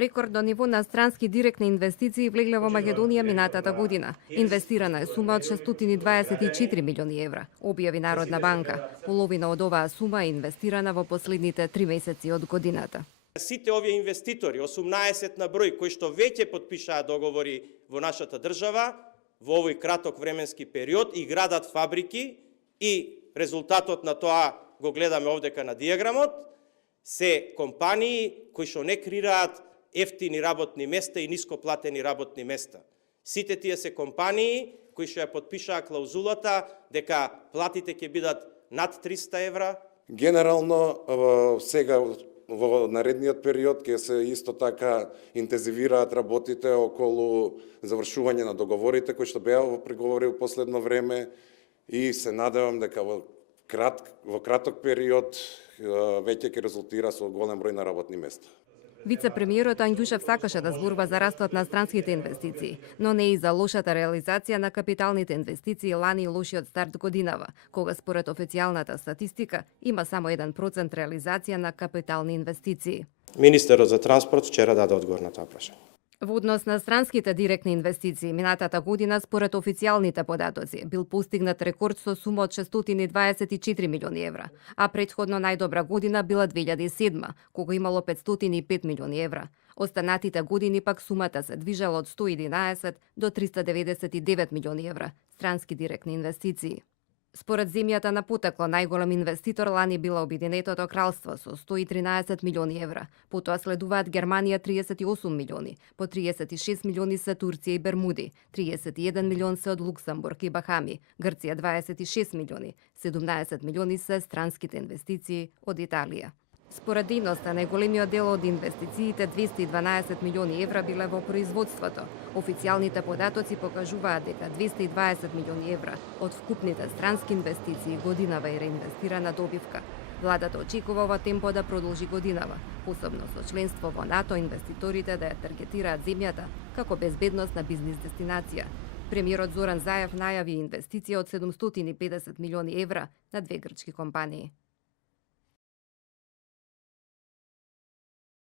Рекордно ниво на странски директни инвестиции влегле во Македонија минатата година. Инвестирана е сума од 624 милиони евра, објави Народна банка. Половина од оваа сума е инвестирана во последните 3 месеци од годината. Сите овие инвеститори, 18 на број, кои што веќе потпишаа договори во нашата држава, во овој краток временски период и градат фабрики, и резултатот на тоа го гледаме овдека на диаграмот, се компании кои што не креираат ефтини работни места и нископлатени работни места. Сите тие се компании кои што ја потпишаа клаузулата дека платите ќе бидат над 300 евра. Генерално сега во наредниот период ќе се исто така интензивираат работите околу завршување на договорите кои што беа во преговори во последно време и се надевам дека во краток период веќе ќе резултира со голем број на работни места. Вице-премиерот Анѓушев сакаше да зборува за растот на странските инвестиции, но не и за лошата реализација на капиталните инвестиции лани и лошиот старт годинава, кога според официјалната статистика има само 1% реализација на капитални инвестиции. Министерот за транспорт вчера даде одговор на тоа прашање. Во однос на странските директни инвестиции, минатата година, според официјалните податоци, бил постигнат рекорд со сума од 624 милиони евра, а претходно најдобра година била 2007, кога имало 505 милиони евра. Останатите години пак сумата се движела од 111 до 399 милиони евра, странски директни инвестиции. Според земјата на потекло, најголем инвеститор лани била Обединетото кралство со 113 милиони евра. Потоа следуваат Германија 38 милиони, по 36 милиони се Турција и Бермуди, 31 милион се од Луксембург и Бахами, Грција 26 милиони, 17 милиони се странските инвестиции од Италија. Според дејноста, најголемиот дел од инвестициите, 212 милиони евра, биле во производството. Официјалните податоци покажуваат дека 220 милиони евра од вкупните странски инвестиции годинава е реинвестирана добивка. Владата очекува ова темпо да продолжи годинава, посебно со членство во НАТО, инвеститорите да ја таргетираат земјата како безбедносна бизнис дестинација. Премиерот Зоран Заев најави инвестиција од 750 милиони евра на 2 грчки компании.